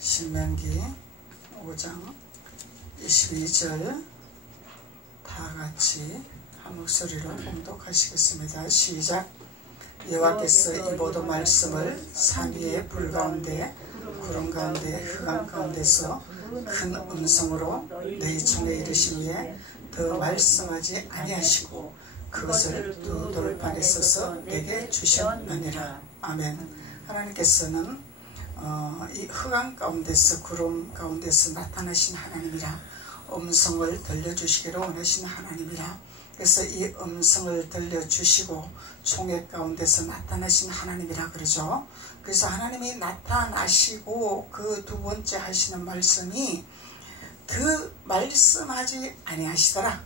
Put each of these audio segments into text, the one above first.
신명기 5장 22절 다 같이 한 목소리로 봉독하시겠습니다. 시작. 여호와께서 이 모든 말씀을 산 위에 불 가운데 구름 가운데 흑암 가운데서 큰 음성으로 너희 청에 이르신 후에 더 말씀하지 아니하시고 그것을 두 돌판에 써서 내게 주셨느니라. 아멘. 하나님께서는 이 흑암 가운데서 구름 가운데서 나타나신 하나님이라, 음성을 들려주시기를 원하신 하나님이라. 그래서 이 음성을 들려주시고 총회 가운데서 나타나신 하나님이라 그러죠. 그래서 하나님이 나타나시고 그 두 번째 하시는 말씀이 그 말씀하지 아니하시더라.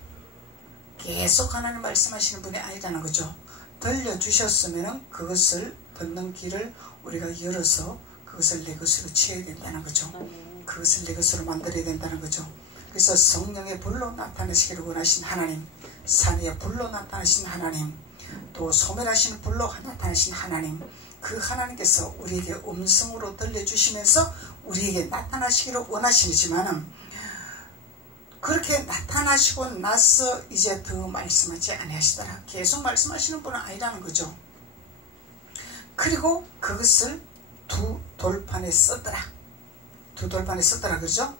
계속 하나님 말씀하시는 분이 아니라는 거죠. 들려주셨으면 그것을 듣는 길을 우리가 열어서 그것을 내 것으로 취해야 된다는 거죠. 그것을 내 것으로 만들어야 된다는 거죠. 그래서 성령의 불로 나타나시기를 원하신 하나님, 산의 불로 나타나신 하나님, 또 소멸하시는 불로 나타나신 하나님, 그 하나님께서 우리에게 음성으로 들려주시면서 우리에게 나타나시기를 원하시지만은 그렇게 나타나시고 나서 이제 더 말씀하지 아니하시더라. 계속 말씀하시는 분은 아니라는 거죠. 그리고 그것을 두 돌판에 썼더라. 두 돌판에 썼더라 그러죠.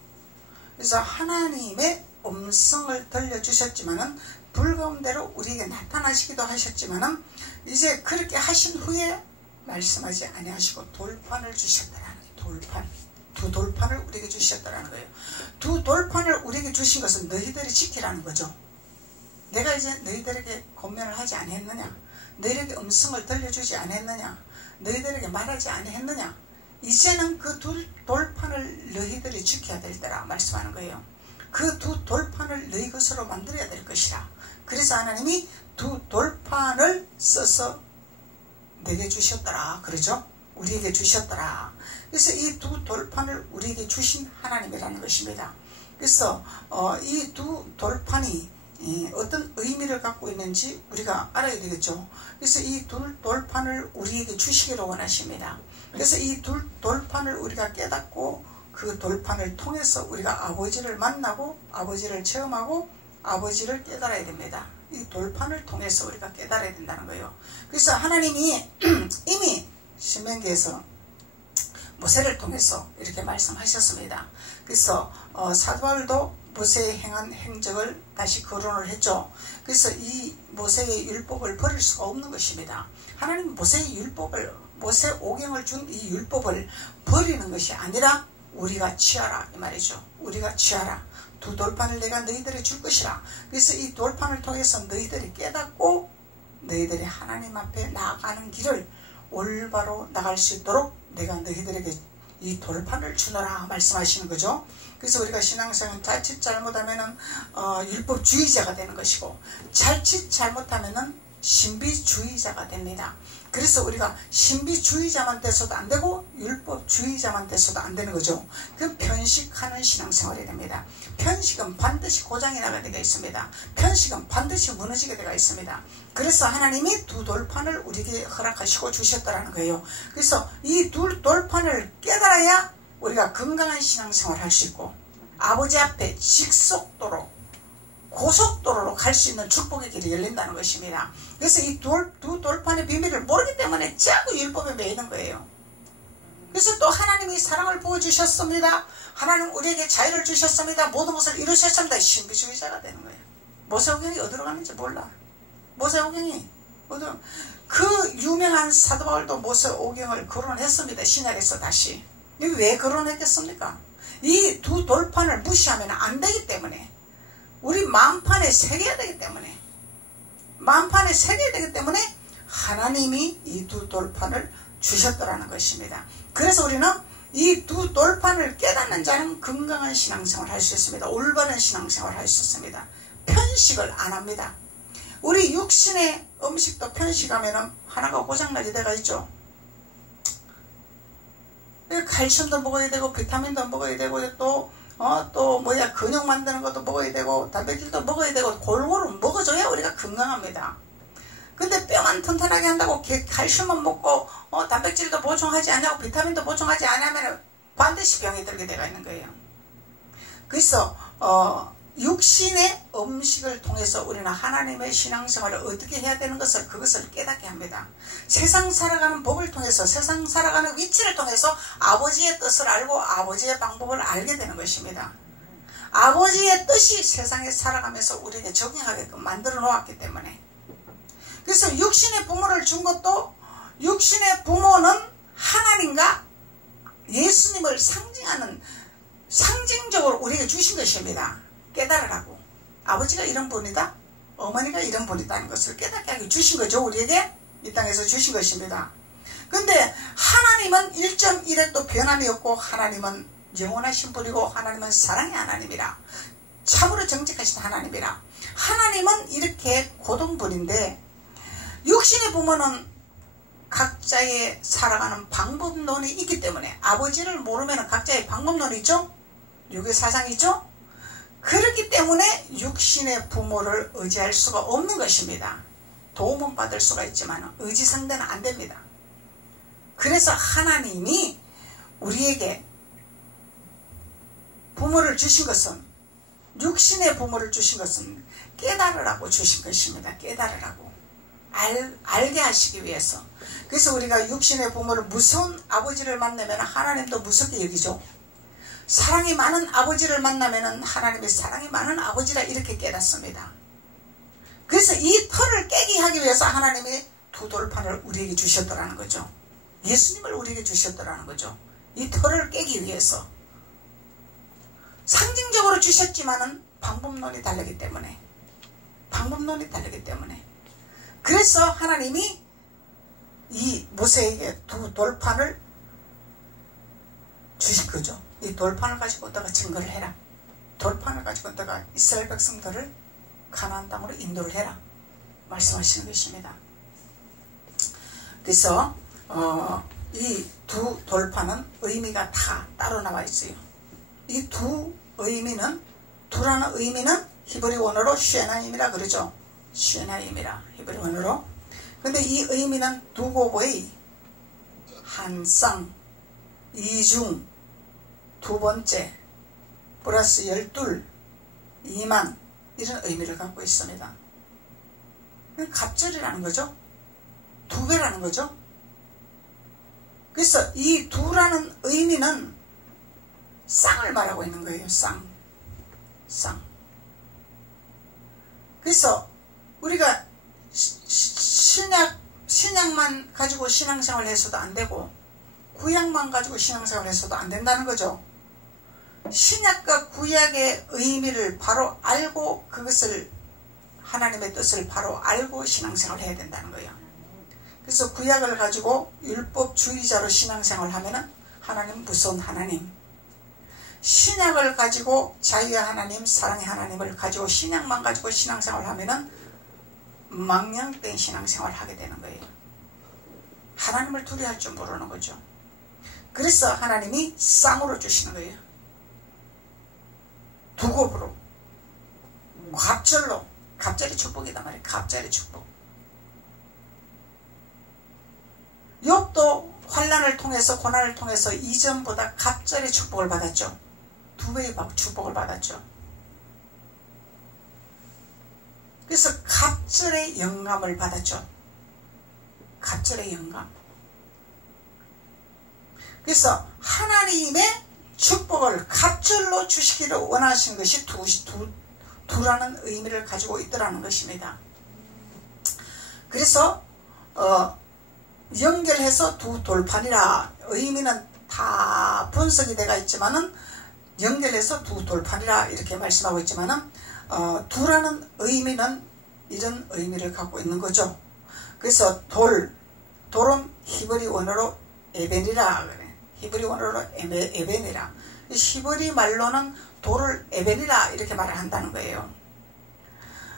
그래서 하나님의 음성을 들려주셨지만은 불 가운데로 우리에게 나타나시기도 하셨지만은 이제 그렇게 하신 후에 말씀하지 아니하시고 돌판을 주셨더라는 돌판. 두 돌판을 우리에게 주셨더라는 거예요. 두 돌판을 우리에게 주신 것은 너희들이 지키라는 거죠. 내가 이제 너희들에게 권면을 하지 않았느냐, 너희에게 음성을 들려주지 않았느냐, 너희들에게 말하지 아니했느냐, 이제는 그 두 돌판을 너희들이 지켜야 될 때라 말씀하는 거예요. 그 두 돌판을 너희 것으로 만들어야 될 것이라. 그래서 하나님이 두 돌판을 써서 내게 주셨더라 그러죠. 우리에게 주셨더라. 그래서 이 두 돌판을 우리에게 주신 하나님이라는 것입니다. 그래서 이 두 돌판이 어떤 의미를 갖고 있는지 우리가 알아야 되겠죠. 그래서 이 두 돌판을 우리에게 주시기를 원하십니다. 그래서 이 두 돌판을 우리가 깨닫고 그 돌판을 통해서 우리가 아버지를 만나고 아버지를 체험하고 아버지를 깨달아야 됩니다. 이 돌판을 통해서 우리가 깨달아야 된다는 거예요. 그래서 하나님이 이미 신명기에서 모세를 통해서 이렇게 말씀하셨습니다. 그래서 사도 바울도 모세의 행한 행적을 다시 거론을 했죠. 그래서 이 모세의 율법을 버릴 수가 없는 것입니다. 하나님 모세의 율법을, 모세 오경을 준 이 율법을 버리는 것이 아니라 우리가 취하라 이 말이죠. 우리가 취하라. 두 돌판을 내가 너희들에게 줄 것이라. 그래서 이 돌판을 통해서 너희들이 깨닫고 너희들이 하나님 앞에 나아가는 길을 올바로 나갈 수 있도록 내가 너희들에게 이 돌판을 주노라 말씀하시는 거죠. 그래서 우리가 신앙생활 자칫 잘못하면은 율법주의자가 되는 것이고, 자칫 잘못하면은 신비주의자가 됩니다. 그래서 우리가 신비주의자만 돼서도 안 되고 율법주의자만 돼서도 안 되는 거죠. 그 편식하는 신앙생활이 됩니다. 편식은 반드시 고장이 나게 되어 있습니다. 편식은 반드시 무너지게 되어 있습니다. 그래서 하나님이 두 돌판을 우리에게 허락하시고 주셨다는 거예요. 그래서 이 두 돌판을 깨달아야 우리가 건강한 신앙생활을 할 수 있고 아버지 앞에 직속도로 고속도로로 갈 수 있는 축복의 길이 열린다는 것입니다. 그래서 이 두 돌판의 비밀을 모르기 때문에 자꾸 율법에 매이는 거예요. 그래서 또 하나님이 사랑을 부어주셨습니다. 하나님 우리에게 자유를 주셨습니다. 모든 것을 이루셨습니다. 신비주의자가 되는 거예요. 모세오경이 어디로 가는지 몰라. 모세오경이 어디로, 그 유명한 사도 바울도 모세오경을 거론했습니다. 신약에서 다시. 왜 거론했겠습니까? 이 두 돌판을 무시하면 안 되기 때문에, 우리 마음판에 새겨야 되기 때문에, 마음판에 새겨야 되기 때문에 하나님이 이 두 돌판을 주셨더라는 것입니다. 그래서 우리는 이 두 돌판을 깨닫는 자는 건강한 신앙생활을 할 수 있습니다. 올바른 신앙생활을 할 수 있습니다. 편식을 안 합니다. 우리 육신의 음식도 편식하면 하나가 고장나게 돼가 있죠. 칼슘도 먹어야 되고 비타민도 먹어야 되고 또 근육 만드는 것도 먹어야 되고 단백질도 먹어야 되고 골고루 먹어줘야 우리가 건강합니다. 근데 뼈만 튼튼하게 한다고 칼슘만 먹고 단백질도 보충하지 않냐고 비타민도 보충하지 않으면 반드시 병이 들게 되어 있는 거예요. 그래서 육신의 음식을 통해서 우리는 하나님의 신앙생활을 어떻게 해야 되는 것을 그것을 깨닫게 합니다. 세상 살아가는 법을 통해서 세상 살아가는 위치를 통해서 아버지의 뜻을 알고 아버지의 방법을 알게 되는 것입니다. 아버지의 뜻이 세상에 살아가면서 우리에게 적용하게끔 만들어 놓았기 때문에. 그래서 육신의 부모를 준 것도 육신의 부모는 하나님과 예수님을 상징하는 상징적으로 우리에게 주신 것입니다. 깨달으라고. 아버지가 이런 분이다, 어머니가 이런 분이다는 것을 깨닫게 하게 주신 거죠. 우리에게 이 땅에서 주신 것입니다. 근데 하나님은 1.1에 또 변함이 없고 하나님은 영원하신 분이고 하나님은 사랑의 하나님이라, 참으로 정직하신 하나님이라. 하나님은 이렇게 고동분인데 육신의 부모는 각자의 살아가는 방법론이 있기 때문에, 아버지를 모르면 각자의 방법론이 있죠. 육의 사상이 있죠. 그렇기 때문에 육신의 부모를 의지할 수가 없는 것입니다. 도움은 받을 수가 있지만 의지상대는 안 됩니다. 그래서 하나님이 우리에게 부모를 주신 것은, 육신의 부모를 주신 것은 깨달으라고 주신 것입니다. 깨달으라고. 알게 하시기 위해서. 그래서 우리가 육신의 부모를, 무서운 아버지를 만나면 하나님도 무섭게 여기죠. 사랑이 많은 아버지를 만나면 하나님의 사랑이 많은 아버지라 이렇게 깨닫습니다. 그래서 이 털을 깨게 하기 위해서 하나님이 두 돌판을 우리에게 주셨더라는 거죠. 예수님을 우리에게 주셨더라는 거죠. 이 털을 깨기 위해서. 상징적으로 주셨지만은 방법론이 다르기 때문에. 그래서 하나님이 이 모세에게 두 돌판을 주신 거죠. 이 돌판을 가지고 너가 증거를 해라. 돌판을 가지고 너가 이스라엘 백성들을 가나안 땅으로 인도를 해라. 말씀하시는 것입니다. 그래서 이 두 돌판은 의미가 다 따로 나와 있어요. 이 두 의미는, 두라는 의미는 히브리 원어로 쉐나임이라 그러죠. 쉐나임이라 히브리 원어로. 근데 이 의미는 두고보의 한 쌍, 이중, 두 번째, 플러스 12, 2만, 이런 의미를 갖고 있습니다. 갑절이라는 거죠. 두 배라는 거죠. 그래서 이 두라는 의미는 쌍을 말하고 있는 거예요. 쌍. 그래서 우리가 신약만 가지고 신앙생활을 해서도 안 되고 구약만 가지고 신앙생활을 해서도 안 된다는 거죠. 신약과 구약의 의미를 바로 알고, 그것을 하나님의 뜻을 바로 알고 신앙생활을 해야 된다는 거예요. 그래서 구약을 가지고 율법주의자로 신앙생활을 하면은 하나님 무서운 하나님, 신약을 가지고 자유의 하나님, 사랑의 하나님을 가지고 신약만 가지고 신앙생활을 하면은 망령된 신앙생활을 하게 되는 거예요. 하나님을 두려워할 줄 모르는 거죠. 그래서 하나님이 쌍으로 주시는 거예요. 두곱으로, 갑절로. 갑절의 축복이단 말이에요. 갑절의 축복. 욥도 환난을 통해서, 고난을 통해서 이전보다 갑절의 축복을 받았죠. 두 배의 축복을 받았죠. 그래서 갑절의 영감을 받았죠. 갑절의 영감. 그래서 하나님의 축복을 갑절로 주시기를 원하신 것이 두라는 의미를 가지고 있더라는 것입니다. 그래서 연결해서 두 돌판이라, 의미는 다 분석이 되어 있지만은 연결해서 두 돌판이라 이렇게 말씀하고 있지만은 두라는 의미는 이런 의미를 갖고 있는 거죠. 그래서 돌은 히브리 원어로 에벤이라 그래. 히브리 원어로 에벤이라. 히브리 말로는 돌을 에벤이라 이렇게 말을 한다는 거예요.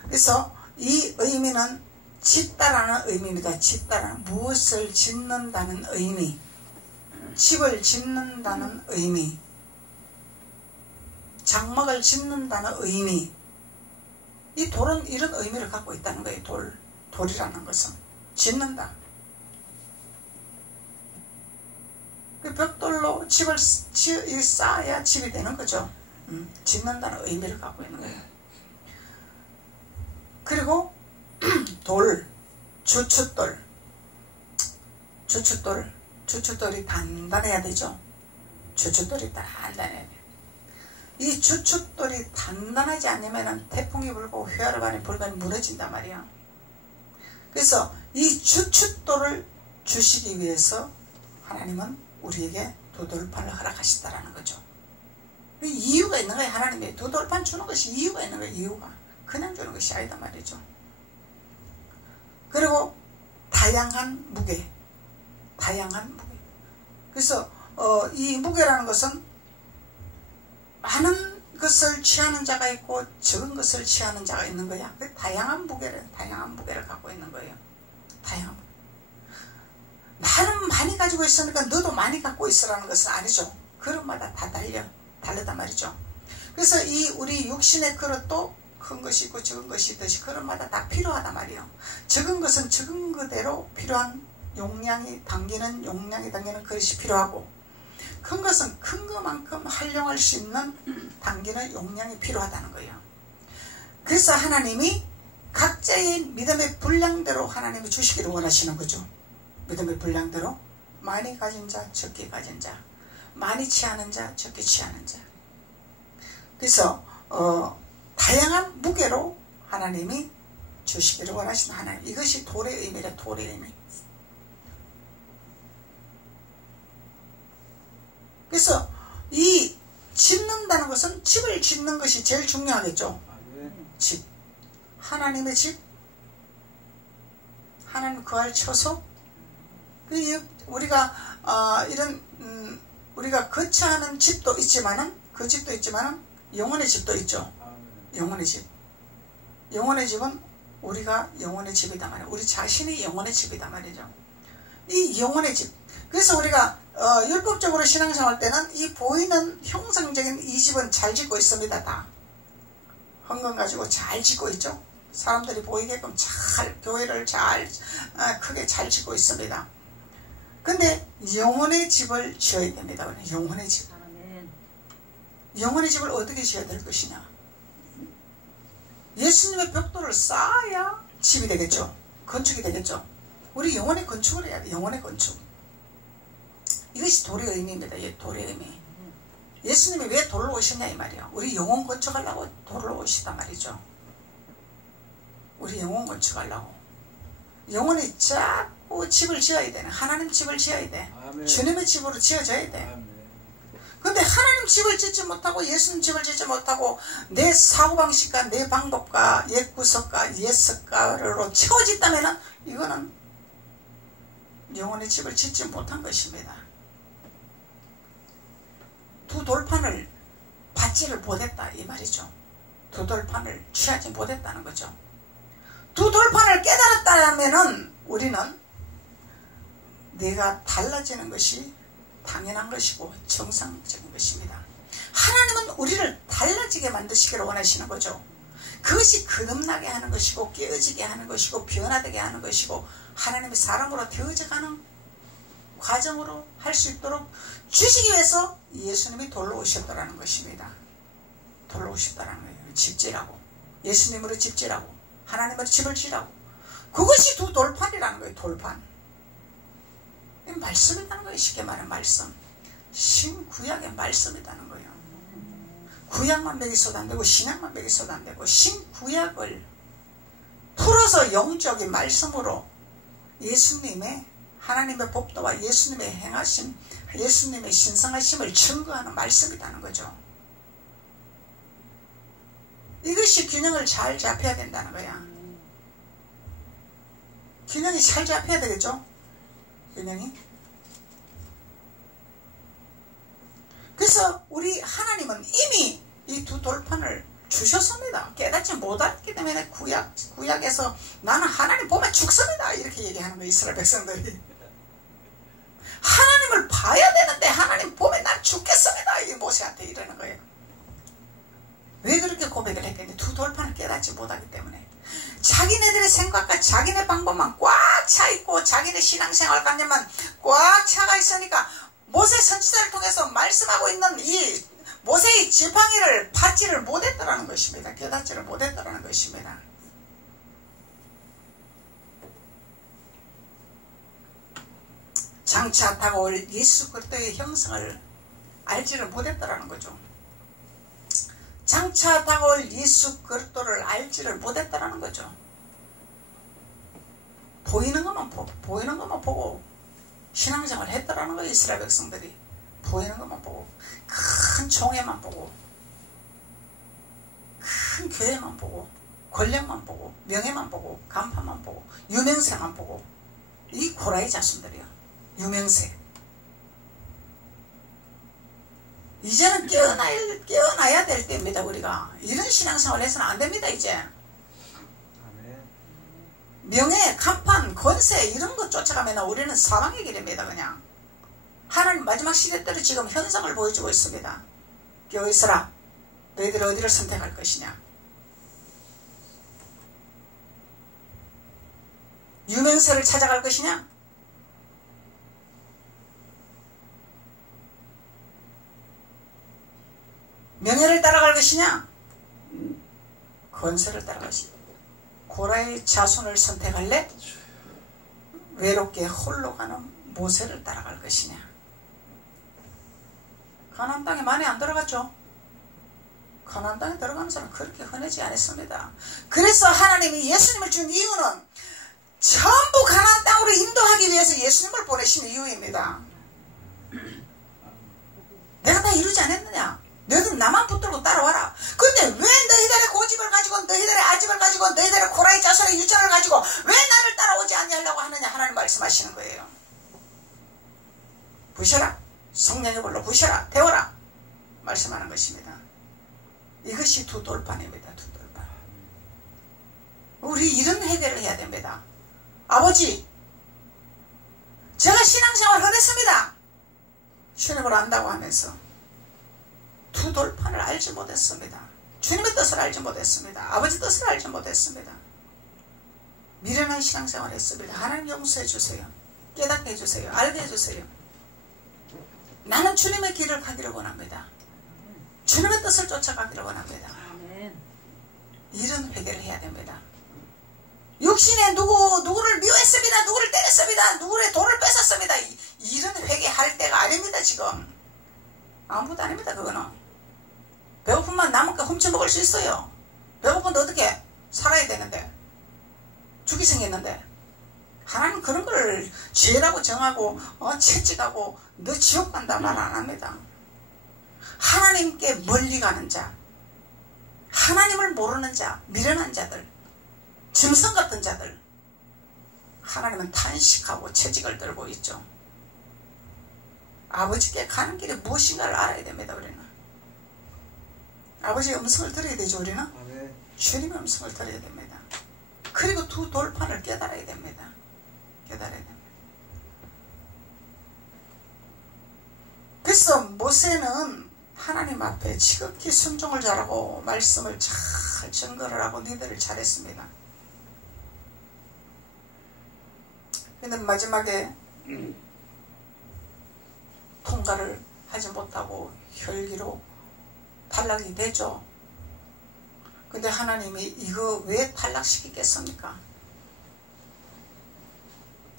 그래서 이 의미는 짓다라는 의미입니다. 짓다라는, 무엇을 짓는다는 의미, 집을 짓는다는 의미, 장막을 짓는다는 의미. 이 돌은 이런 의미를 갖고 있다는 거예요. 돌이라는 것은 짓는다. 벽돌로 집을 쌓아야 집이 되는 거죠. 짓는다는 의미를 갖고 있는 거예요. 그리고 돌, 주춧돌이 단단해야 되죠. 주춧돌이 단단해야 돼요. 이 주춧돌이 단단하지 않으면 태풍이 불고 회오르반이 불면 무너진단 말이야. 그래서 이 주춧돌을 주시기 위해서 하나님은 우리에게 두 돌판을 허락하시다라는 거죠. 이유가 있는 거예요. 하나님이 두 돌판 주는 것이 이유가 있는 거예요. 이유가 그냥 주는 것이 아니다 말이죠. 그리고 다양한 무게. 그래서 이 무게라는 것은 많은 것을 취하는 자가 있고 적은 것을 취하는 자가 있는 거야. 다양한 무게를 갖고 있는 거예요. 나는 많이 가지고 있으니까 너도 많이 갖고 있으라는 것은 아니죠. 그릇마다 다 다르단 말이죠. 그래서 이 우리 육신의 그릇도 큰 것이 있고 적은 것이 있듯이 그릇마다 다 필요하단 말이에요. 적은 것은 적은 그대로 필요한 용량이 당기는 그릇이 필요하고, 큰 것은 큰 것만큼 활용할 수 있는 당기는 용량이 필요하다는 거예요. 그래서 하나님이 각자의 믿음의 분량대로 하나님이 주시기를 원하시는 거죠. 믿음의 분량대로 많이 가진 자, 적게 가진 자, 많이 취하는 자, 적게 취하는 자. 그래서 다양한 무게로 하나님이 주시기를 원하시는 하나님. 이것이 돌의 의미래. 돌의 의미. 그래서 이 짓는다는 것은 집을 짓는 것이 제일 중요하겠죠. 집. 하나님의 집. 하나님 거할 처소. 우리가 우리가 거처하는 집도 있지만은, 그 집도 있지만은 영혼의 집도 있죠. 영혼의 집. 영혼의 집은 우리가 영혼의 집이다 말이에요. 우리 자신이 영혼의 집이다 말이죠. 이 영혼의 집. 그래서 우리가 율법적으로 신앙생활 때는 이 보이는 형상적인 이 집은 잘 짓고 있습니다. 다 헌금 가지고 잘 짓고 있죠. 사람들이 보이게끔 잘 교회를 크게 잘 짓고 있습니다. 근데 영혼의 집을 지어야 됩니다. 영혼의 집. 영혼의 집을 어떻게 지어야 될 것이냐. 예수님의 벽돌을 쌓아야 집이 되겠죠. 건축이 되겠죠. 우리 영혼의 건축을 해야 돼. 영혼의 건축. 이것이 돌의 의미입니다. 돌의 의미. 예수님이 왜 돌로 오셨냐 이 말이에요. 우리 영혼 건축하려고 돌로 오시단 말이죠. 우리 영혼 건축하려고. 영혼이 자꾸 집을 지어야 돼. 하나님 집을 지어야 돼. 아멘. 주님의 집으로 지어져야 돼. 근데 하나님 집을 짓지 못하고 예수님 집을 짓지 못하고 내 사고방식과 내 방법과 옛 구석과 옛 습관으로 채워졌다면 이거는 영혼의 집을 짓지 못한 것입니다. 두 돌판을 받지를 못했다 이 말이죠. 두 돌판을 취하지 못했다는 거죠. 두 돌판을 깨달았다면 우리는 내가 달라지는 것이 당연한 것이고 정상적인 것입니다. 하나님은 우리를 달라지게 만드시기를 원하시는 거죠. 그것이 거듭나게 하는 것이고 깨어지게 하는 것이고 변화되게 하는 것이고 하나님의 사람으로 되어져가는 과정으로 할 수 있도록 주시기 위해서 예수님이 돌로 오셨다라는 것입니다. 돌로 오셨다라는 거예요. 집지라고. 예수님으로 집지라고. 하나님으로 집을 지라고. 그것이 두 돌판이라는 거예요. 돌판. 말씀이라는 거예요. 쉽게 말하면 말씀. 신구약의 말씀이라는 거예요. 구약만 먹이서도 안 되고 신약만 먹이서도 안 되고 신구약을 풀어서 영적인 말씀으로 예수님의 하나님의 법도와 예수님의 행하심, 예수님의 신성하심을 증거하는 말씀이라는 거죠. 이것이 균형을 잘 잡혀야 된다는 거야. 균형이 잘 잡혀야 되겠죠? 균형이. 그래서 우리 하나님은 이미 이 두 돌판을 주셨습니다. 깨닫지 못했기 때문에 구약에서 나는 하나님 보면 죽습니다 이렇게 얘기하는 거예요. 이스라엘 백성들이. 하나님을 봐야 되는데 하나님 보면 난 죽겠습니다 이 모세한테 이러는 거예요. 왜 그렇게 고백을 했겠냐. 두 돌판을 깨닫지 못하기 때문에. 자기네들의 생각과 자기네 방법만 꽉 차 있고 자기네 신앙생활 관념만 꽉 차가 있으니까 모세 선지자를 통해서 말씀하고 있는 이 모세의 지팡이를 받지를 못했다라는 것입니다. 깨닫지를 못했다라는 것입니다. 장차 다가올 예수 그리스도의 형상을 알지를 못했다라는 거죠. 장차 다가올 예수 그리스도를 알지를 못했다라는 거죠. 보이는 것만 보고 신앙생활을 했다라는 거예요. 이스라엘 백성들이 보이는 것만 보고, 큰 총회만 보고, 큰 교회만 보고, 권력만 보고, 명예만 보고, 간판만 보고, 유명세만 보고, 이 고라의 자손들이요. 유명세. 이제는 깨어나야 될 때입니다. 우리가 이런 신앙생활을 해서는 안 됩니다. 이제 명예, 간판, 권세 이런 것 쫓아가면 우리는 사망의 길입니다. 그냥 하나님 마지막 시대 때로 지금 현상을 보여주고 있습니다. 깨어 있어라. 너희들 어디를 선택할 것이냐. 유명세를 찾아갈 것이냐, 명예를 따라갈 것이냐, 권세를 따라갈 것이냐. 고라의 자손을 선택할래? 외롭게 홀로 가는 모세를 따라갈 것이냐. 가나안 땅에 많이 안 들어갔죠. 가나안 땅에 들어가는 사람은 그렇게 흔하지 않았습니다. 그래서 하나님이 예수님을 준 이유는 전부 가나안 땅으로 인도하기 위해서 예수님을 보내신 이유입니다. 내가 다 이루지 않았느냐? 너희들 나만 붙들고 따라와라. 근데 왜 너희들의 고집을 가지고, 너희들의 아집을 가지고, 너희들의 고라의 자손의 유전을 가지고 왜 나를 따라오지 않냐고 하느냐. 하나님 말씀하시는 거예요. 부셔라. 성령의 불로 부셔라. 태워라. 말씀하는 것입니다. 이것이 두 돌판입니다. 두 돌판. 우리 이런 해결을 해야 됩니다. 아버지, 제가 신앙생활을 하겠습니다. 주님을 안다고 하면서 두 돌판을 알지 못했습니다. 주님의 뜻을 알지 못했습니다. 아버지 뜻을 알지 못했습니다. 미련한 신앙생활을 했습니다. 하나님 용서해 주세요. 깨닫게 해주세요. 알게 해주세요. 나는 주님의 길을 가기를 원합니다. 주님의 뜻을 쫓아가기를 원합니다. 이런 회개를 해야 됩니다. 육신에 누구를 미워했습니다. 누구를 때렸습니다. 누구의 돈을 뺏었습니다. 이런 회개할 때가 아닙니다. 지금 아무것도 아닙니다. 그거는 배고픔만 남은 거 훔쳐먹을 수 있어요. 배고픈데 어떻게 살아야 되는데, 죽이 생겼는데. 하나님 그런 걸 죄라고 정하고 채찍하고 너 지옥 간다 말 안 합니다. 하나님께 멀리 가는 자, 하나님을 모르는 자, 미련한 자들, 짐승 같은 자들, 하나님은 탄식하고 채찍을 들고 있죠. 아버지께 가는 길이 무엇인가를 알아야 됩니다. 우리는 아버지의 음성을 들어야 되죠. 우리는 주님의 음성을 들어야 됩니다. 그리고 두 돌판을 깨달아야 됩니다. 깨달아야 됩니다. 그래서 모세는 하나님 앞에 지극히 순종을 잘하고 말씀을 잘 증거를 하고 니들을 잘했습니다. 근데 마지막에 통과를 하지 못하고 혈기로 탈락이 되죠. 근데 하나님이 이거 왜 탈락시키겠습니까?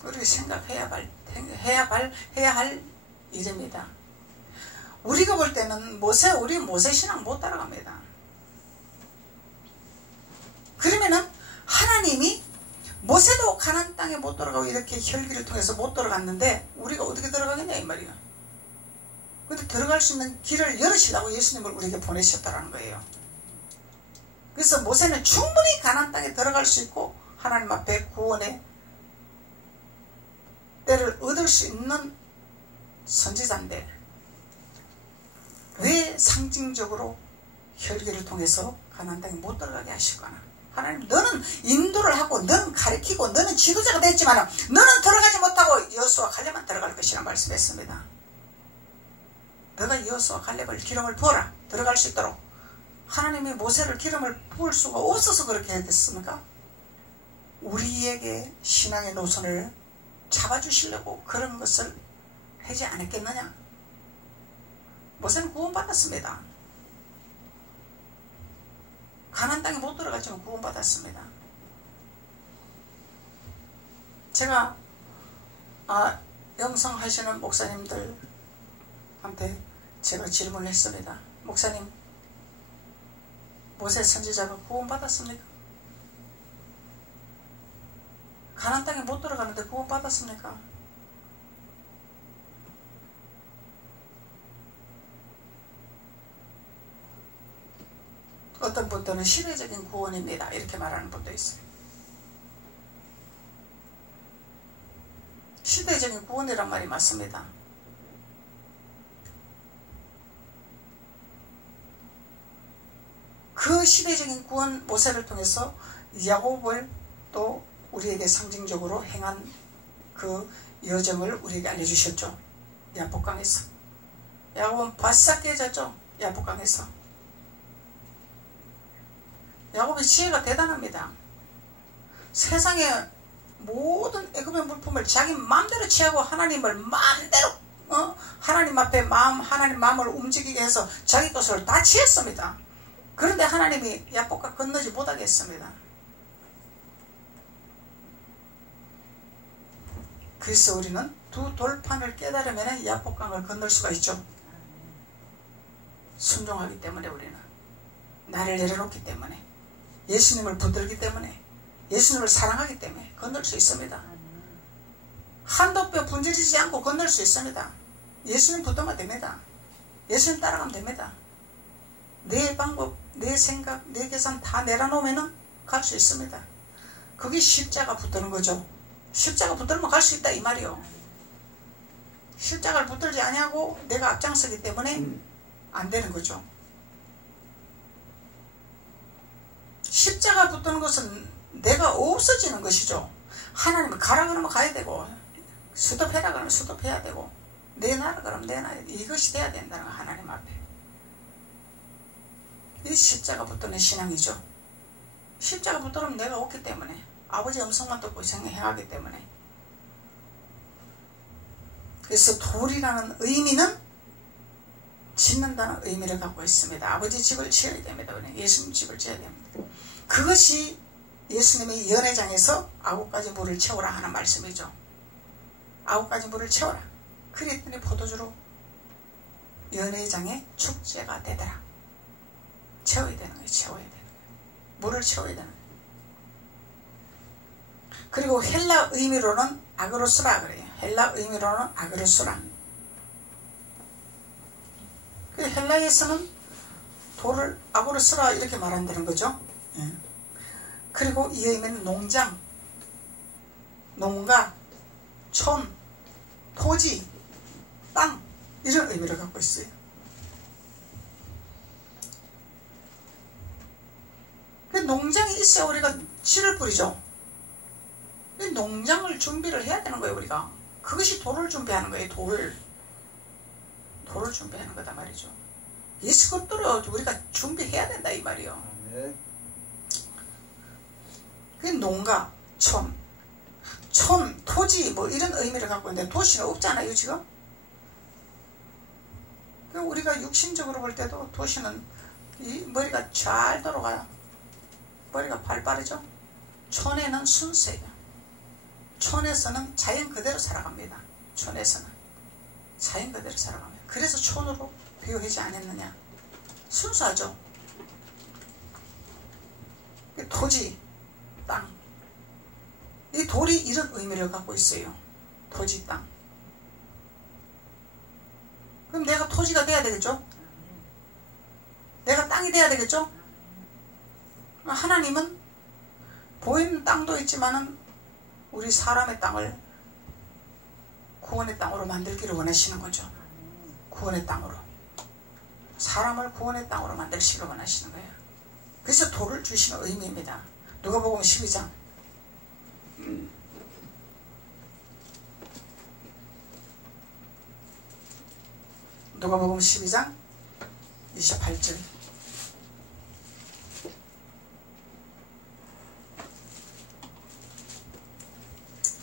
우리 생각해야 할 일입니다. 우리가 볼 때는 우리 모세 신앙 못 따라갑니다. 그러면은 하나님이 모세도 가나안 땅에 못 들어가고 이렇게 혈기를 통해서 못 들어갔는데 우리가 어떻게 들어가겠냐 이 말이야. 근데 들어갈 수 있는 길을 열으시려고 예수님을 우리에게 보내셨다는 거예요. 그래서 모세는 충분히 가나안 땅에 들어갈 수 있고 하나님 앞에 구원의 때를 얻을 수 있는 선지자인데 왜 상징적으로 혈기를 통해서 가나안 땅에 못 들어가게 하실까나. 하나님, 너는 인도를 하고 너는 가르치고 너는 지도자가 됐지만 너는 들어가지 못하고 여호수아 갈렙만 들어갈 것이라 말씀했습니다. 너가 여호수아 갈렙을 기름을 부어라. 들어갈 수 있도록. 하나님이 모세를 기름을 부을 수가 없어서 그렇게 했겠습니까? 우리에게 신앙의 노선을 잡아주시려고 그런 것을 하지 않았겠느냐. 모세는 구원받았습니다. 가나안 땅에 못 들어갔지만 구원받았습니다. 제가 영성하시는 목사님들한테 제가 질문을 했습니다. 목사님, 모세 선지자가 구원받았습니까? 가나안 땅에 못 들어가는데 구원받았습니까? 어떤 분들은 시대적인 구원입니다 이렇게 말하는 분도 있어요. 시대적인 구원이란 말이 맞습니다. 그 시대적인 구원 모세를 통해서 야곱을 또 우리에게 상징적으로 행한 그 여정을 우리에게 알려주셨죠. 야복강에서 야곱은 바싹 깨졌죠. 야복강에서 야곱의 지혜가 대단합니다. 세상의 모든 애굽의 물품을 자기 마음대로 취하고 하나님을 마음대로 하나님 앞에 하나님 마음을 움직이게 해서 자기 것을 다 취했습니다. 그런데 하나님이 야복강 건너지 못하게 했습니다. 그래서 우리는 두 돌판을 깨달으면 야복강을 건널 수가 있죠. 순종하기 때문에 우리는 나를 내려놓기 때문에 예수님을 붙들기 때문에 예수님을 사랑하기 때문에 건널 수 있습니다. 한도 뼈 분질리지 않고 건널 수 있습니다. 예수님 붙들면 됩니다. 예수님 따라가면 됩니다. 내 방법, 내 생각, 내 계산 다 내려놓으면 갈 수 있습니다. 그게 십자가 붙드는 거죠. 십자가 붙들면 갈 수 있다 이 말이요. 십자가를 붙들지 아니하고 내가 앞장서기 때문에 안 되는 거죠. 십자가 붙드는 것은 내가 없어지는 것이죠. 하나님은 가라 그러면 가야 되고 수도해라 그러면 수도해야 되고 내놔라 그러면 내놔야 돼. 이것이 돼야 된다는 거 하나님 앞에. 이 십자가 붙드는 신앙이죠. 십자가 붙들면 내가 없기 때문에 아버지 음성만 듣고 행하기 때문에. 그래서 돌이라는 의미는 짓는다는 의미를 갖고 있습니다. 아버지 집을 지어야 됩니다. 예수님 집을 지어야 됩니다. 그것이 예수님의 연회장에서 9가지 물을 채우라 하는 말씀이죠. 9가지 물을 채워라. 그랬더니 포도주로 연회장의 축제가 되더라. 채워야 되는 거예요. 채워야 되는 거예요. 물을 채워야 되는 거예요. 그리고 헬라 의미로는 아그로스라 그래요. 헬라 의미로는 아그로스라. 그 헬라에서는 돌을 아그로스라 이렇게 말한다는 거죠. 예. 그리고 이 의미는 농장, 농가, 촌, 토지, 땅 이런 의미를 갖고 있어요. 그 농장이 있어야 우리가 씨를 뿌리죠. 농장을 준비를 해야 되는 거예요. 우리가 그것이 돌을 준비하는 거예요. 돌을 준비하는 거다 말이죠. 예수 그리스도를 우리가 준비해야 된다 이 말이요. 그 농가, 촌, 토지 뭐 이런 의미를 갖고 있는데 도시는 없잖아요 지금. 우리가 육신적으로 볼 때도 도시는 이 머리가 잘 돌아가요. 머리가 발빠르죠. 촌에는 순수해요. 촌에서는 자연 그대로 살아갑니다. 촌에서는 자연 그대로 살아갑니다. 그래서 촌으로 비유하지 않았느냐. 순수하죠. 토지, 땅. 이 돌이 이런 의미를 갖고 있어요. 토지, 땅. 그럼 내가 토지가 돼야 되겠죠? 내가 땅이 돼야 되겠죠? 하나님은 보이는 땅도 있지만은 우리 사람의 땅을 구원의 땅으로 만들기를 원하시는 거죠. 구원의 땅으로. 사람을 구원의 땅으로 만들기를 원하시는 거예요. 그래서 돌을 주시는 의미입니다. 누가복음 12장. 누가복음 12장 28절.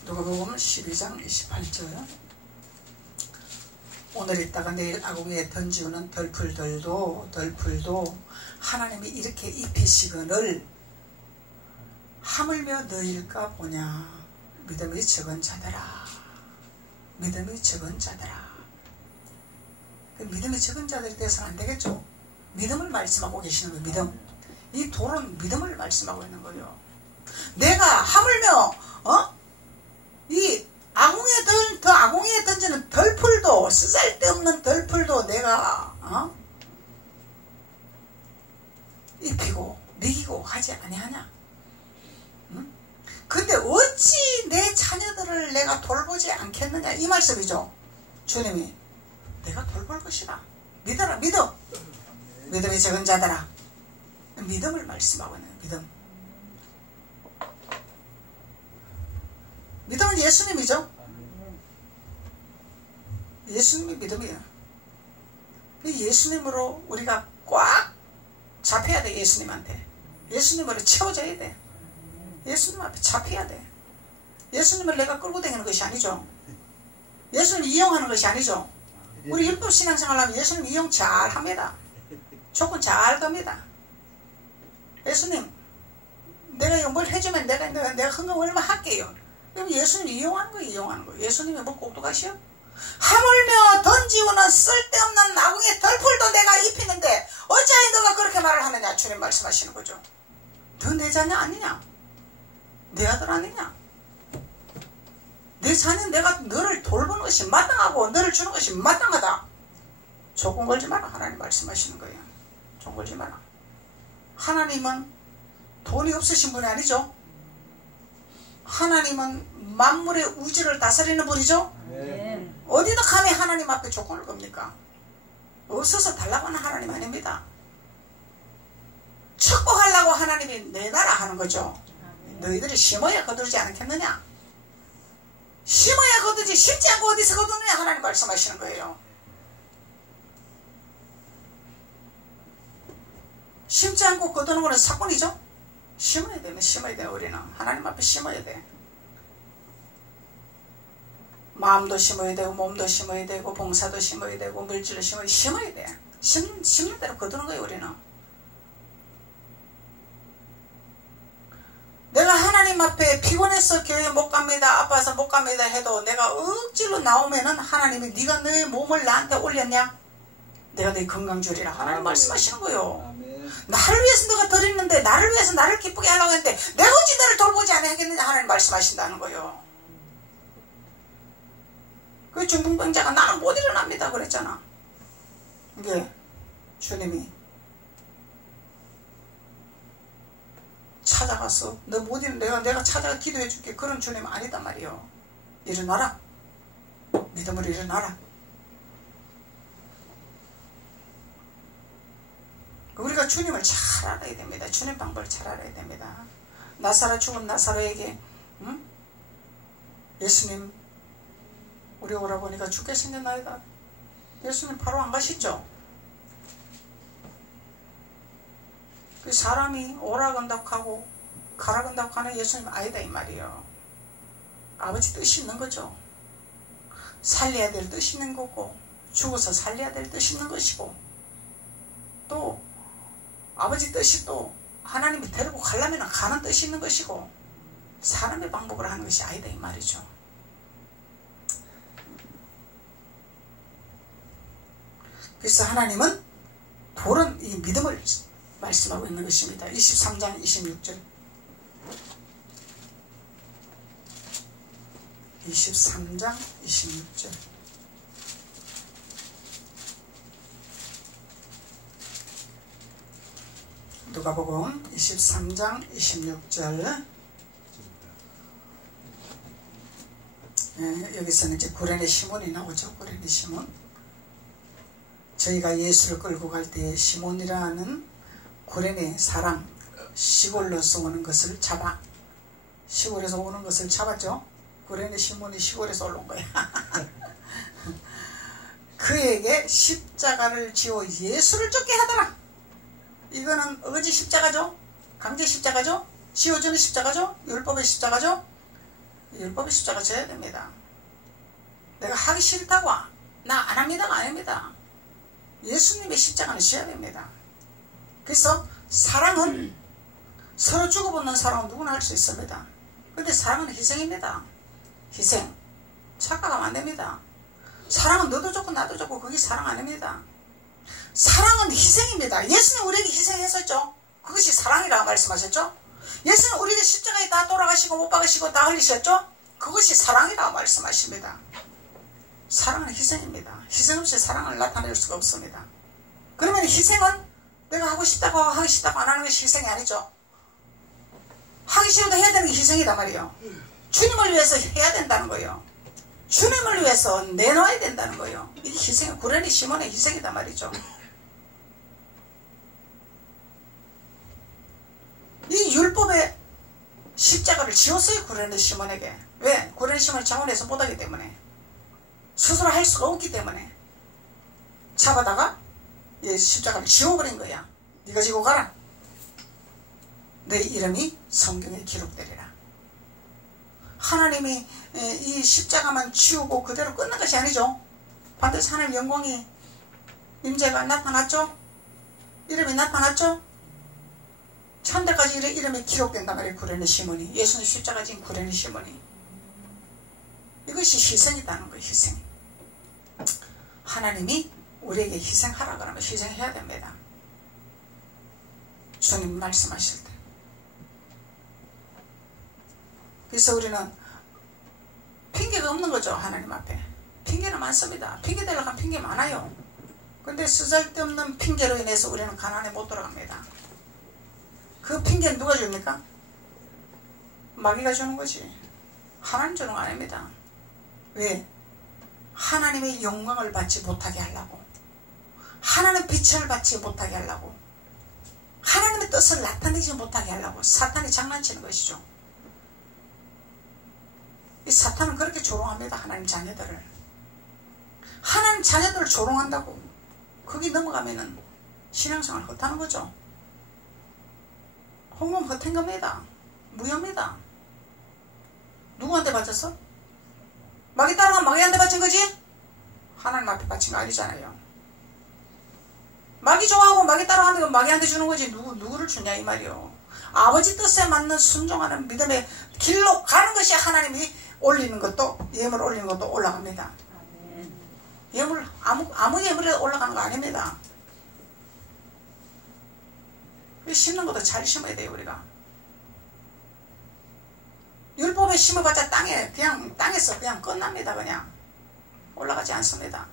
누가복음 12장 28절. 오늘 있다가 내일 아궁이에 던지우는 덜풀도 하나님이 이렇게 입히시거늘 하물며 너일까 보냐. 믿음이 적은 자들아, 믿음이 적은 자들아. 믿음이 적은 자들에 대해서는 안 되겠죠. 믿음을 말씀하고 계시는 거예요. 믿음. 이 돌은 믿음을 말씀하고 있는 거예요. 내가 하물며 이 아궁이에 던지는 덜풀도, 쓰잘데없는 덜풀도 내가 입히고 먹이고 하지 아니하냐. 응? 근데 어찌 내 자녀들을 내가 돌보지 않겠느냐, 이 말씀이죠. 주님이 내가 돌볼 것이다. 믿어라, 믿어. 믿음이 적은 자들아. 믿음을 말씀하고 있는 믿음. 믿음은 예수님이죠. 예수님이 믿음이에요. 예수님으로 우리가 꽉 잡혀야 돼. 예수님한테. 예수님으로 채워져야 돼. 예수님 앞에 잡혀야 돼. 예수님을 내가 끌고 다니는 것이 아니죠. 예수님을 이용하는 것이 아니죠. 우리 율법 신앙생활 하면 예수님 이용 잘 합니다. 조건 잘 겁니다. 예수님, 내가 이거 뭘 해주면 내가 헌금 얼마 할게요. 그럼 예수님 이용하는 거예요. 예수님이 뭐 꼭두가시오? 하물며 던지우는 쓸데없는 아궁이에 덜풀도 내가 입히는데 어찌하여 너가 그렇게 말을 하느냐. 주님 말씀하시는 거죠. 너 내 자녀 아니냐? 내 아들 아니냐? 내 자녀 내가 너를 돌보는 것이 마땅하고 너를 주는 것이 마땅하다. 조건 걸지 마라. 하나님 말씀하시는 거예요. 조건 걸지 마라. 하나님은 돈이 없으신 분이 아니죠. 하나님은 만물의 우주를 다스리는 분이죠. 네. 어디다 감히 하나님 앞에 조건을 겁니까? 없어서 달라고 하는 하나님 아닙니다. 축복하려고 하나님이 내놔라 하는 거죠. 너희들이 심어야 거두지 않겠느냐? 심어야 거두지 심지 않고 어디서 거두느냐 하나님 말씀하시는 거예요. 심지 않고 거두는 거는 사건이죠. 심어야 돼. 우리는 하나님 앞에 심어야 돼. 마음도 심어야 되고 몸도 심어야 되고 봉사도 심어야 되고 물질도 심어야 돼. 심는 대로 거두는 거예요. 우리는. 내가 하나님 앞에 피곤해서 교회 못 갑니다, 아파서 못 갑니다 해도 내가 억지로 나오면은 하나님이 네가 너의 몸을 나한테 올렸냐? 내가 네 건강 주리라 하나님 말씀하시는 거예요. 나를 위해서 너가 드렸는데, 나를 위해서 나를 기쁘게 하려고 했는데 내가 어찌 너를 돌보지 않겠느냐 하나님 말씀하신다는 거예요. 그 중풍병자가 나는 못 일어납니다 그랬잖아. 이게 주님이 찾아가서 너 못 일어나, 내가 찾아가 기도해 줄게. 그런 주님 아니다 말이요. 일어나라. 믿음으로 일어나라. 우리가 주님을 잘 알아야 됩니다. 주님 방법을 잘 알아야 됩니다. 나사로 죽은 나사로에게 예수님 우리 오라버니가 죽게 생겼나이다. 예수님 바로 안 가시죠. 그 사람이 오라건답하고 가라건답 하는 예수님 아니다 이 말이에요. 아버지 뜻이 있는 거죠. 살려야 될 뜻이 있는 거고 죽어서 살려야 될 뜻이 있는 것이고 또 아버지 뜻이 또 하나님이 데리고 가려면 가는 뜻이 있는 것이고 사람의 방법으로 하는 것이 아니다 이 말이죠. 그래서 하나님은 돌은 이 믿음을 말씀하고 있는 것입니다. 23장 26절 23장 26절 누가복음 23장 26절 여기서는 이제 구레네 시몬이 나오죠. 구레네 시몬. 저희가 예수를 끌고 갈 때 시몬이라는 구레네 사람 시골로서 오는 것을 잡아 시골에서 오는 것을 잡았죠. 구레네 시몬이 시골에서 올라온 거야. 그에게 십자가를 지어 예수를 쫓게 하더라. 이거는 어지 십자가죠. 강제 십자가죠. 지어주는 십자가죠. 율법의 십자가죠. 율법의 십자가 져야 됩니다. 내가 하기 싫다고 나 안 합니다가 아닙니다. 예수님의 십자가는 져야 됩니다. 그래서 사랑은 서로 주고받는 사랑은 누구나 할 수 있습니다. 근데 사랑은 희생입니다. 희생. 착각하면 안 됩니다. 사랑은 너도 좋고 나도 좋고 그게 사랑 아닙니다. 사랑은 희생입니다. 예수님 우리에게 희생했었죠. 그것이 사랑이라고 말씀하셨죠. 예수님 우리에게 십자가에 다 돌아가시고 못 박으시고 다 흘리셨죠. 그것이 사랑이라고 말씀하십니다. 사랑은 희생입니다. 희생 없이 사랑을 나타낼 수가 없습니다. 그러면 희생은 내가 하고 싶다고 하기 싫다고 안 하는 것이 희생이 아니죠. 하기 싫어도 해야 되는 게 희생이단 말이에요. 주님을 위해서 해야 된다는 거예요. 주님을 위해서 내놓아야 된다는 거예요. 이게 희생, 구레네 시몬의 희생이단 말이죠. 이 율법의 십자가를 지었어요. 구레네 시몬에게. 왜? 구레네 시몬이 자원해서 못하기 때문에, 스스로 할 수가 없기 때문에 잡아다가 십자가를 지워버린 거야. 네가 지고 가라. 내 이름이 성경에 기록되리라. 하나님이 이 십자가만 지우고 그대로 끝난 것이 아니죠. 반드시 하나님 영광이 임재가 나타났죠. 이름이 나타났죠. 천대까지 이름이 기록된단 말이에요. 구레네 시몬이. 예수님 십자가 지은 구레네 시몬이. 이것이 희생이라는 거예요. 희생. 하나님이 우리에게 희생하라 그러면 희생해야 됩니다. 주님 말씀하실 때. 그래서 우리는 핑계가 없는 거죠. 하나님 앞에. 핑계는 많습니다. 핑계 대려고 하면 핑계 많아요. 근데 쓰잘데없는 핑계로 인해서 우리는 가난에 못 돌아갑니다. 그 핑계는 누가 줍니까? 마귀가 주는 거지. 하나님 주는 거 아닙니다. 왜? 하나님의 영광을 받지 못하게 하려고, 하나님의 빛을 받지 못하게 하려고, 하나님의 뜻을 나타내지 못하게 하려고 사탄이 장난치는 것이죠. 이 사탄은 그렇게 조롱합니다. 하나님 자녀들을. 하나님 자녀들을 조롱한다고 거기 넘어가면은 신앙생활 헛하는 거죠. 홍범 헛한 겁니다. 무효입니다. 누구한테 바쳤어? 마귀 따라가면 마귀한테 바친 거지? 하나님 앞에 바친 거 아니잖아요. 마귀 좋아하고 마귀 따라가는 건 마귀한테 주는 거지 누구를 주냐 이 말이요. 아버지 뜻에 맞는 순종하는 믿음의 길로 가는 것이 하나님이 올리는 것도, 예물 올리는 것도 올라갑니다. 예물, 아무 예물에 올라가는 거 아닙니다. 심는 것도 잘 심어야 돼요. 우리가 율법에 심어봤자 땅에서 그냥 끝납니다. 그냥 올라가지 않습니다.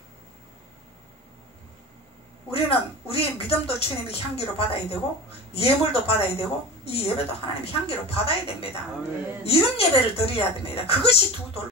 우리는 우리의 믿음도 주님이 향기로 받아야 되고, 예물도 받아야 되고, 이 예배도 하나님 향기로 받아야 됩니다. 이런 예배를 드려야 됩니다. 그것이 두 돌